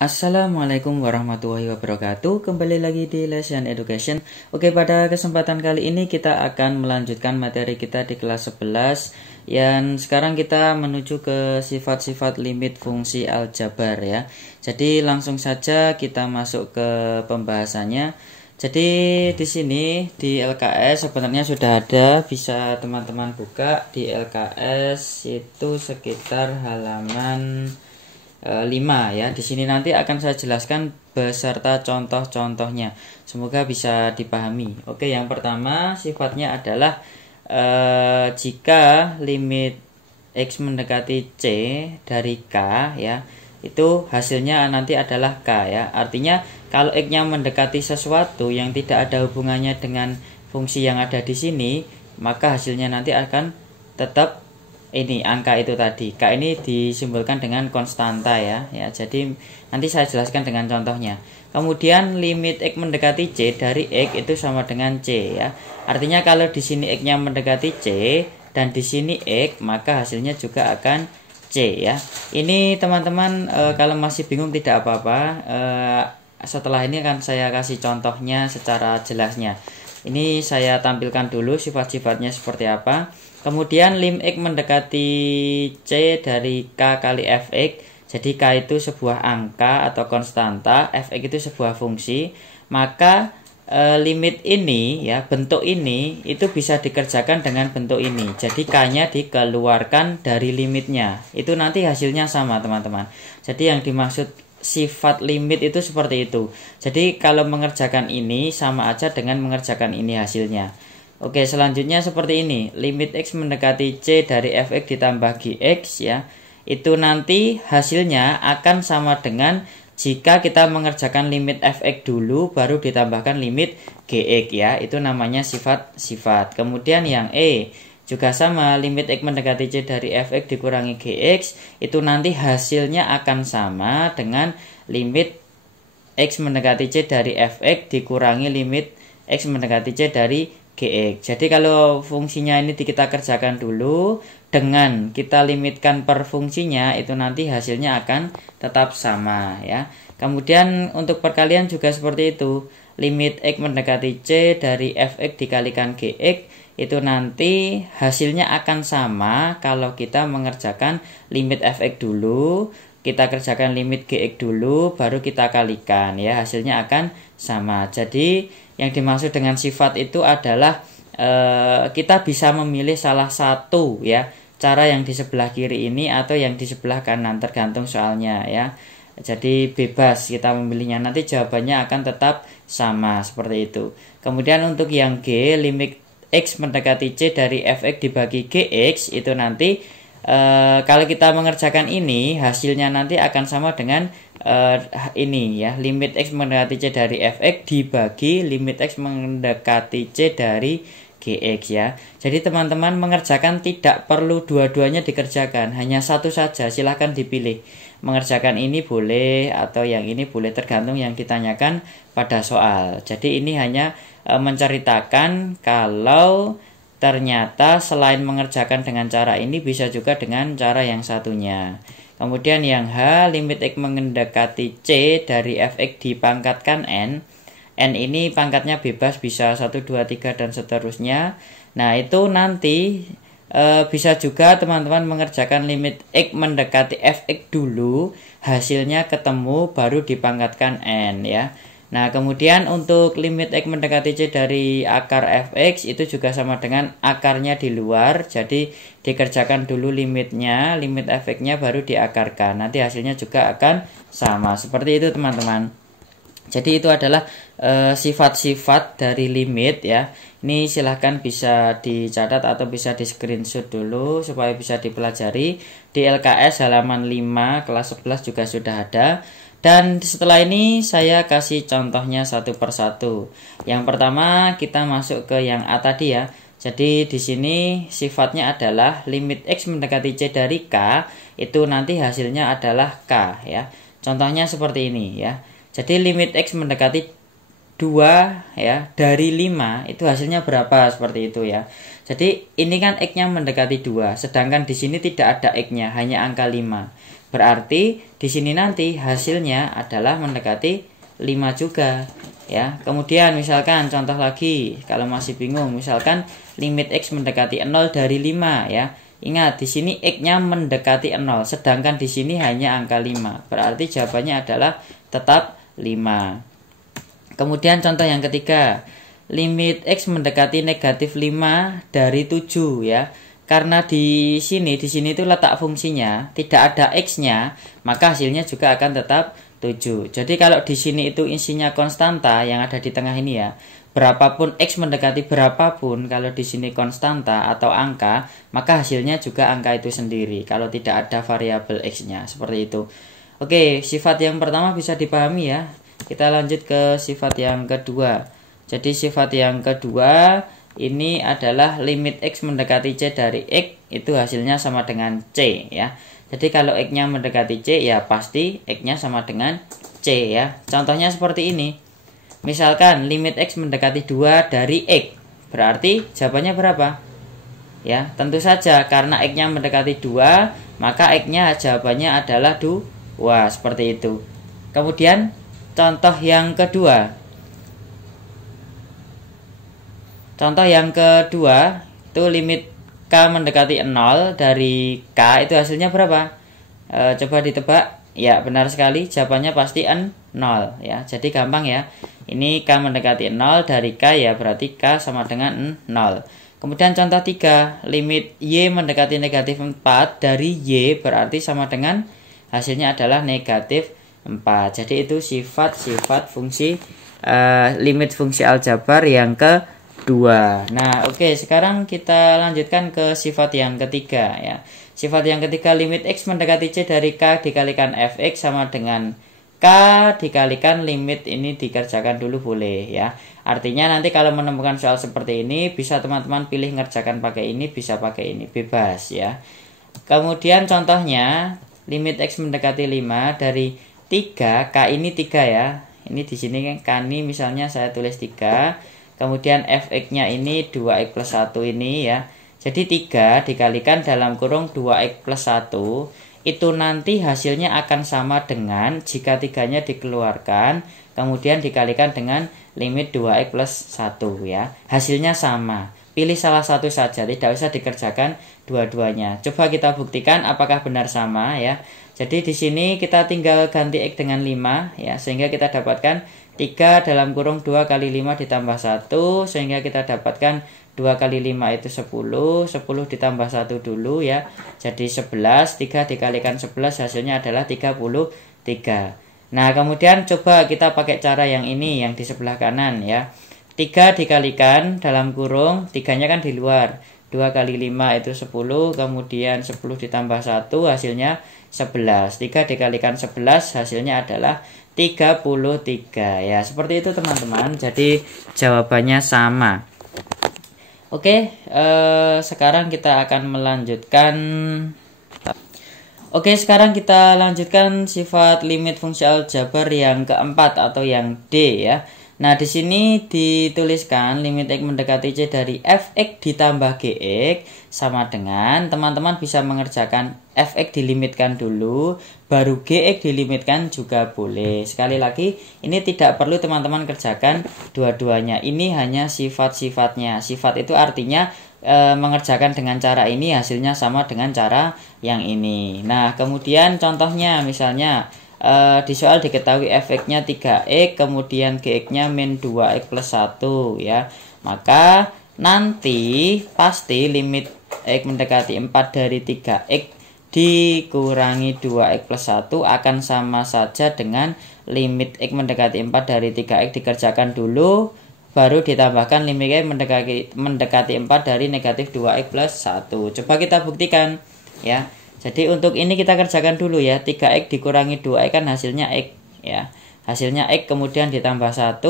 Assalamualaikum warahmatullahi wabarakatuh. Kembali lagi di Lesson Education. Oke, pada kesempatan kali ini kita akan melanjutkan materi kita di kelas 11. Yang sekarang kita menuju ke sifat-sifat limit fungsi aljabar ya. Jadi langsung saja kita masuk ke pembahasannya. Jadi di sini di LKS sebenarnya sudah ada, bisa teman-teman buka di LKS itu sekitar halaman 5 ya. Di sini nanti akan saya jelaskan beserta contoh-contohnya. Semoga bisa dipahami. Oke, yang pertama sifatnya adalah jika limit X mendekati C dari K ya, itu hasilnya nanti adalah K ya. Artinya kalau X-nya mendekati sesuatu yang tidak ada hubungannya dengan fungsi yang ada di sini, maka hasilnya nanti akan tetap ini angka itu tadi. K ini disimbolkan dengan konstanta ya. Jadi nanti saya jelaskan dengan contohnya. Kemudian limit X mendekati C dari X itu sama dengan C ya. Artinya kalau di sini X-nya mendekati C dan di sini X, maka hasilnya juga akan C ya. Ini teman-teman kalau masih bingung tidak apa-apa. Setelah ini akan saya kasih contohnya secara jelasnya. Ini saya tampilkan dulu sifat-sifatnya seperti apa. Kemudian lim X mendekati C dari K kali Fx. Jadi K itu sebuah angka atau konstanta, Fx itu sebuah fungsi. Maka limit ini ya, bentuk ini itu bisa dikerjakan dengan bentuk ini. Jadi K-nya dikeluarkan dari limitnya. Itu nanti hasilnya sama teman-teman. Jadi yang dimaksud sifat limit itu seperti itu. Jadi kalau mengerjakan ini sama aja dengan mengerjakan ini hasilnya. Oke, selanjutnya seperti ini. Limit X mendekati C dari Fx ditambah Gx ya. Itu nanti hasilnya akan sama dengan jika kita mengerjakan limit Fx dulu baru ditambahkan limit Gx ya. Itu namanya sifat-sifat. Kemudian yang E juga sama, limit X mendekati C dari Fx dikurangi Gx, itu nanti hasilnya akan sama dengan limit X mendekati C dari Fx dikurangi limit X mendekati C dari Gx. Jadi kalau fungsinya ini kita kerjakan dulu, dengan kita limitkan per fungsinya, itu nanti hasilnya akan tetap sama ya. Kemudian untuk perkalian juga seperti itu. Limit X mendekati C dari Fx dikalikan Gx, itu nanti hasilnya akan sama kalau kita mengerjakan limit Fx dulu, kita kerjakan limit Gx dulu, baru kita kalikan ya, hasilnya akan sama. Jadi yang dimaksud dengan sifat itu adalah kita bisa memilih salah satu ya, cara yang di sebelah kiri ini atau yang di sebelah kanan, tergantung soalnya ya. Jadi bebas kita memilihnya, nanti jawabannya akan tetap sama seperti itu. Kemudian untuk yang G, limit X mendekati C dari Fx dibagi Gx, itu nanti kalau kita mengerjakan ini hasilnya nanti akan sama dengan ini ya, limit X mendekati C dari Fx dibagi limit X mendekati C dari Gx ya. Jadi teman-teman mengerjakan tidak perlu dua-duanya dikerjakan, hanya satu saja, silahkan dipilih. Mengerjakan ini boleh atau yang ini boleh, tergantung yang ditanyakan pada soal. Jadi ini hanya menceritakan kalau ternyata selain mengerjakan dengan cara ini bisa juga dengan cara yang satunya. Kemudian yang H, limit X mendekati C dari Fx dipangkatkan N. N ini pangkatnya bebas, bisa 1, 2, 3 dan seterusnya. Nah itu nanti bisa juga teman-teman mengerjakan limit X mendekati Fx dulu, hasilnya ketemu baru dipangkatkan N ya. Nah kemudian untuk limit X mendekati C dari akar Fx itu juga sama dengan akarnya di luar. Jadi dikerjakan dulu limitnya, limit Fx-nya baru diakarkan. Nanti hasilnya juga akan sama. Seperti itu teman-teman. Jadi itu adalah sifat-sifat dari limit ya. Ini silahkan bisa dicatat atau bisa di screenshot dulu supaya bisa dipelajari. Di LKS halaman 5 kelas 11 juga sudah ada. Dan setelah ini saya kasih contohnya satu persatu. Yang pertama kita masuk ke yang A tadi ya. Jadi di sini sifatnya adalah limit X mendekati C dari K, itu nanti hasilnya adalah K ya. Contohnya seperti ini ya. Jadi limit X mendekati 2 ya dari 5, itu hasilnya berapa, seperti itu ya. Jadi ini kan X-nya mendekati 2, sedangkan di sini tidak ada X-nya, hanya angka 5. Berarti di sini nanti hasilnya adalah mendekati 5 juga ya. Kemudian misalkan contoh lagi, kalau masih bingung, misalkan limit X mendekati 0 dari 5 ya. Ingat di sini X-nya mendekati 0, sedangkan di sini hanya angka 5. Berarti jawabannya adalah tetap 5. Kemudian contoh yang ketiga, limit X mendekati negatif 5 dari 7 ya. Karena di sini itu letak fungsinya, tidak ada X-nya, maka hasilnya juga akan tetap 7. Jadi kalau di sini itu isinya konstanta yang ada di tengah ini ya, berapapun X mendekati berapapun, kalau di sini konstanta atau angka, maka hasilnya juga angka itu sendiri kalau tidak ada variabel X-nya, seperti itu. Oke, sifat yang pertama bisa dipahami ya. Kita lanjut ke sifat yang kedua. Jadi sifat yang kedua ini adalah limit X mendekati C dari X, itu hasilnya sama dengan C ya. Jadi kalau X-nya mendekati C ya pasti X-nya sama dengan C ya. Contohnya seperti ini. Misalkan limit X mendekati 2 dari X, berarti jawabannya berapa? Ya, tentu saja karena X-nya mendekati 2, maka X-nya jawabannya adalah 2, seperti itu. Kemudian contoh yang kedua. Contoh yang kedua itu limit K mendekati 0 dari K, itu hasilnya berapa? Coba ditebak. Ya benar sekali, jawabannya pasti 0 ya. Jadi gampang ya. Ini K mendekati 0 dari K ya, berarti K sama dengan 0. Kemudian contoh 3, limit Y mendekati negatif 4 dari Y, berarti sama dengan hasilnya adalah negatif 4. Jadi itu sifat-sifat fungsi limit fungsi aljabar yang kedua. Nah, oke, sekarang kita lanjutkan ke sifat yang ketiga ya. Sifat yang ketiga, limit X mendekati C dari K dikalikan Fx sama dengan K dikalikan limit ini dikerjakan dulu boleh ya. Artinya nanti kalau menemukan soal seperti ini, bisa teman-teman pilih ngerjakan pakai ini, bisa pakai ini, bebas ya. Kemudian contohnya, limit X mendekati 5 dari 3, K ini 3 ya. Ini di sini kan K ini misalnya saya tulis 3. Kemudian Fx-nya ini 2x plus 1 ini ya. Jadi 3 dikalikan dalam kurung 2x plus 1. Itu nanti hasilnya akan sama dengan jika 3-nya dikeluarkan, kemudian dikalikan dengan limit 2x plus 1 ya. Hasilnya sama. Pilih salah satu saja, tidak usah dikerjakan dua-duanya. Coba kita buktikan apakah benar sama ya. Jadi di sini kita tinggal ganti X dengan 5 ya, sehingga kita dapatkan 3 dalam kurung 2 kali 5 ditambah 1, sehingga kita dapatkan 2 kali 5 itu 10, 10 ditambah 1 dulu ya, jadi 11, 3 dikalikan 11 hasilnya adalah 33. Nah kemudian coba kita pakai cara yang ini, yang di sebelah kanan ya. 3 dikalikan dalam kurung, 3-nya kan di luar, 2 kali 5 itu 10, kemudian 10 ditambah 1 hasilnya 11, 3 dikalikan 11 hasilnya adalah 33 ya. Seperti itu teman-teman, jadi jawabannya sama. Oke, sekarang kita akan melanjutkan. Oke, sekarang kita lanjutkan sifat limit fungsi aljabar yang keempat atau yang D ya. Nah, di sini dituliskan limit X mendekati C dari Fx ditambah Gx sama dengan, teman-teman bisa mengerjakan Fx dilimitkan dulu, baru Gx dilimitkan juga boleh. Sekali lagi, ini tidak perlu teman-teman kerjakan dua-duanya. Ini hanya sifat-sifatnya. Sifat itu artinya mengerjakan dengan cara ini hasilnya sama dengan cara yang ini. Nah, kemudian contohnya misalnya di soal diketahui Fx-nya 3x, kemudian Gx-nya min 2x plus 1 ya. Maka nanti pasti limit X mendekati 4 dari 3x dikurangi 2x plus 1 akan sama saja dengan limit X mendekati 4 dari 3x dikerjakan dulu, baru ditambahkan limit X mendekati 4 dari negatif 2x plus 1. Coba kita buktikan ya. Jadi untuk ini kita kerjakan dulu ya. 3x dikurangi 2x kan hasilnya x ya. Hasilnya x kemudian ditambah 1,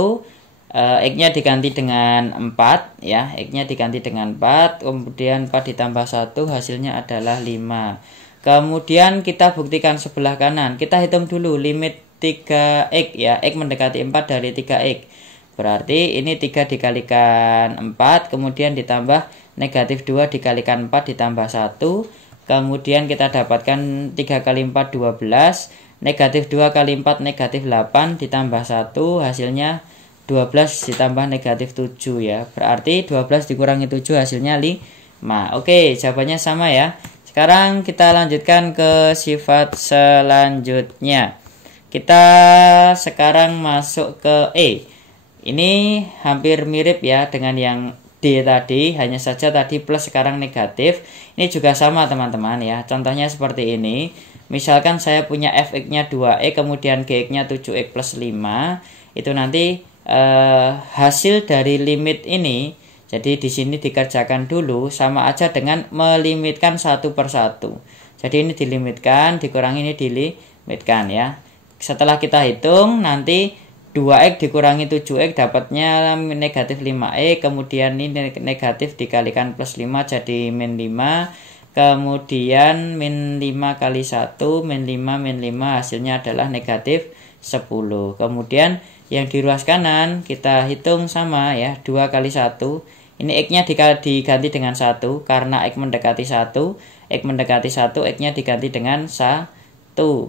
x-nya diganti dengan 4 ya. X-nya diganti dengan 4, kemudian 4 ditambah 1 hasilnya adalah 5. Kemudian kita buktikan sebelah kanan. Kita hitung dulu limit 3x ya. X mendekati 4 dari 3x. Berarti ini 3 dikalikan 4, kemudian ditambah negatif 2 dikalikan 4 ditambah 1. kemudian kita dapatkan 3 kali 4 12, negatif 2 kali 4 negatif 8, ditambah 1 hasilnya 12 ditambah negatif 7 ya. Berarti 12 dikurangi 7 hasilnya 5. Oke, jawabannya sama ya. Sekarang kita lanjutkan ke sifat selanjutnya. Kita sekarang masuk ke E. Ini hampir mirip ya dengan yang D tadi, hanya saja tadi plus sekarang negatif. Ini juga sama teman-teman ya. Contohnya seperti ini. Misalkan saya punya fx-nya 2x kemudian gx-nya 7x plus 5. Itu nanti hasil dari limit ini, jadi di sini dikerjakan dulu sama aja dengan melimitkan satu per satu. Jadi ini dilimitkan, dikurangi ini dilimitkan ya. Setelah kita hitung nanti 2x dikurangi 7x dapatnya negatif 5x, kemudian ini negatif dikalikan plus 5 jadi min 5, kemudian min 5 kali 1 min 5 min 5 hasilnya adalah negatif 10. Kemudian yang di ruas kanan kita hitung sama ya, 2 kali 1. Ini x-nya diganti dengan 1 karena x mendekati 1, x mendekati 1, x-nya diganti dengan 1.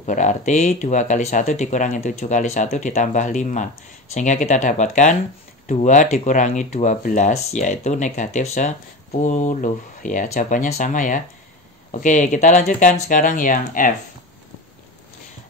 Berarti 2 kali 1 dikurangi 7 kali 1 ditambah 5. Sehingga kita dapatkan 2 dikurangi 12 yaitu negatif 10 ya. Jawabannya sama ya. Oke, kita lanjutkan sekarang yang F.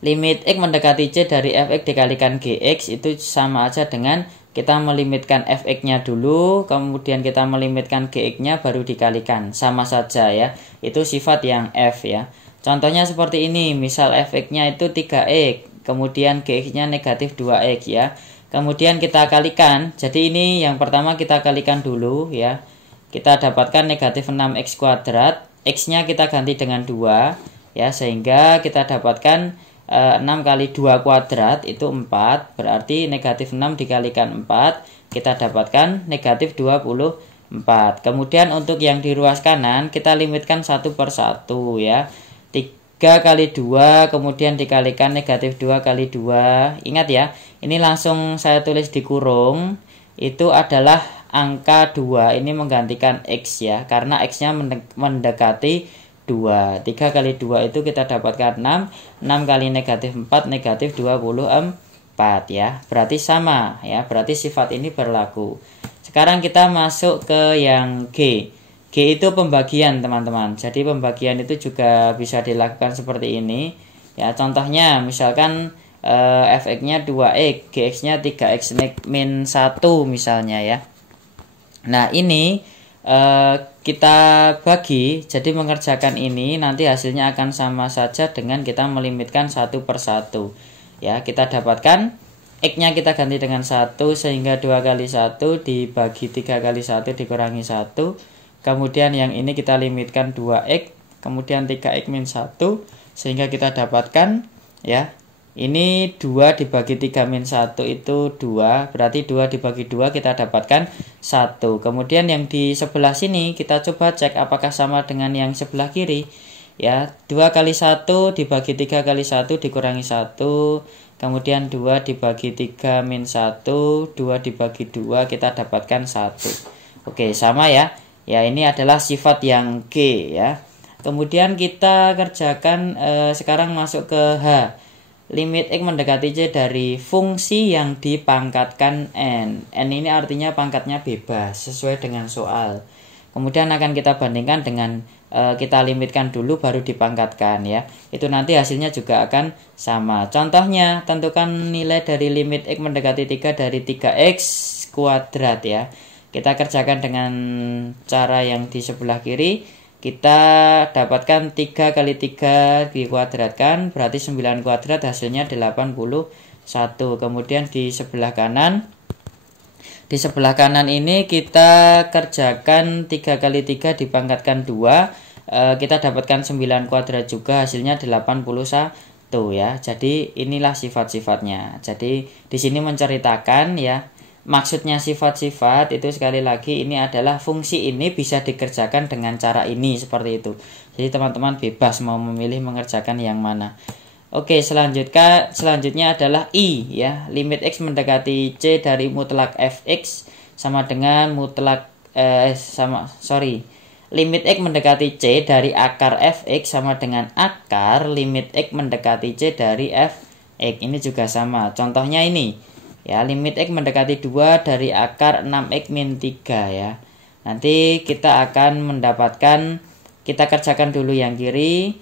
Limit x mendekati c dari fx dikalikan gx itu sama aja dengan kita melimitkan fx-nya dulu, kemudian kita melimitkan gx-nya baru dikalikan. Sama saja ya. Itu sifat yang F ya. Contohnya seperti ini, misal fx-nya itu 3x, kemudian gx-nya negatif 2x ya. Kemudian kita kalikan, jadi ini yang pertama kita kalikan dulu ya. Kita dapatkan negatif 6x kuadrat, x-nya kita ganti dengan 2 ya, sehingga kita dapatkan 6 kali 2 kuadrat itu 4, berarti negatif 6 dikalikan 4, kita dapatkan negatif 24. Kemudian untuk yang di ruas kanan, kita limitkan 1 per 1 ya. 3 kali 2, kemudian dikalikan negatif 2 kali 2. Ingat ya, ini langsung saya tulis di kurung, itu adalah angka 2, ini menggantikan X ya, karena X-nya mendekati 2. 3 kali 2 itu kita dapatkan 6. 6 kali negatif 4 negatif 24 ya. Berarti sama ya. Berarti sifat ini berlaku. Sekarang kita masuk ke yang G. G itu pembagian teman-teman. Jadi pembagian itu juga bisa dilakukan seperti ini. Ya, contohnya misalkan fx-nya 2x, gx-nya 3x min 1 misalnya ya. Nah, ini kita bagi, jadi mengerjakan ini nanti hasilnya akan sama saja dengan kita melimitkan 1 per 1 ya. Kita dapatkan x-nya kita ganti dengan 1 sehingga 2 kali 1 dibagi 3 kali 1 dikurangi 1, kemudian yang ini kita limitkan 2x, kemudian 3x min 1 sehingga kita dapatkan ya, ini 2 dibagi 3 min 1 itu 2, berarti 2 dibagi 2 kita dapatkan 1. Kemudian yang di sebelah sini kita coba cek apakah sama dengan yang sebelah kiri. Ya, 2 kali 1 dibagi 3 kali 1 dikurangi 1, kemudian 2 dibagi 3 min 1, 2 dibagi 2 kita dapatkan 1. Oke, sama ya. Ya, ini adalah sifat yang G ya. Kemudian kita kerjakan sekarang masuk ke H. Limit x mendekati c dari fungsi yang dipangkatkan n. N ini artinya pangkatnya bebas sesuai dengan soal. Kemudian akan kita bandingkan dengan kita limitkan dulu baru dipangkatkan ya. Itu nanti hasilnya juga akan sama. Contohnya, tentukan nilai dari limit x mendekati 3 dari 3x kuadrat ya. Kita kerjakan dengan cara yang di sebelah kiri. Kita dapatkan 3 kali 3 dikuadratkan, berarti 9 kuadrat hasilnya 81. Kemudian di sebelah kanan, ini kita kerjakan 3 kali 3 dipangkatkan 2, kita dapatkan 9 kuadrat juga hasilnya 81 ya. Jadi inilah sifat-sifatnya. Jadi di sini menceritakan ya, maksudnya sifat-sifat itu sekali lagi ini adalah fungsi ini bisa dikerjakan dengan cara ini seperti itu. Jadi teman-teman bebas mau memilih mengerjakan yang mana. Oke, selanjutnya adalah I ya. Limit x mendekati c dari mutlak fx sama dengan mutlak limit X mendekati C dari akar Fx sama dengan akar limit X mendekati C dari Fx. Ini juga sama. Contohnya ini. Ya, limit X mendekati 2 dari akar 6X min 3 ya. Nanti kita akan mendapatkan, kita kerjakan dulu yang kiri.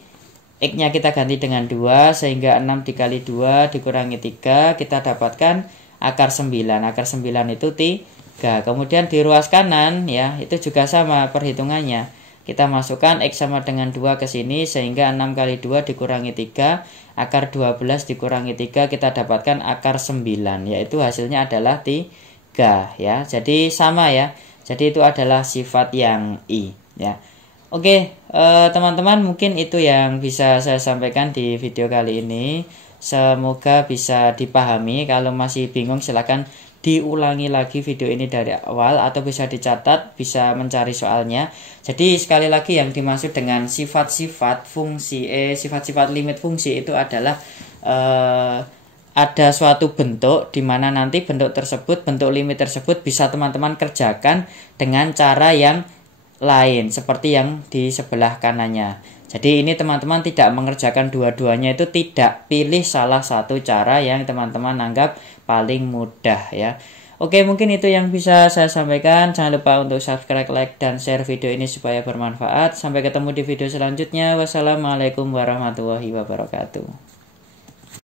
X-nya kita ganti dengan 2 sehingga 6 dikali 2 dikurangi 3. Kita dapatkan akar 9. Akar 9 itu 3. Kemudian di ruas kanan ya, itu juga sama perhitungannya. Kita masukkan X sama dengan 2 ke sini sehingga 6 kali 2 dikurangi 3. Akar 12 dikurangi 3 kita dapatkan akar 9. Yaitu hasilnya adalah 3 ya. Jadi sama ya. Jadi itu adalah sifat yang I ya. Oke, teman-teman, mungkin itu yang bisa saya sampaikan di video kali ini. Semoga bisa dipahami. Kalau masih bingung silahkan diulangi lagi video ini dari awal atau bisa dicatat, bisa mencari soalnya. Jadi sekali lagi yang dimaksud dengan sifat-sifat fungsi sifat-sifat limit fungsi itu adalah ada suatu bentuk di mana nanti bentuk tersebut, bentuk limit tersebut bisa teman-teman kerjakan dengan cara yang lain seperti yang di sebelah kanannya. Jadi ini teman-teman tidak mengerjakan dua-duanya, itu tidak, pilih salah satu cara yang teman-teman anggap paling mudah ya. Oke, mungkin itu yang bisa saya sampaikan. Jangan lupa untuk subscribe, like, dan share video ini supaya bermanfaat. Sampai ketemu di video selanjutnya. Wassalamualaikum warahmatullahi wabarakatuh.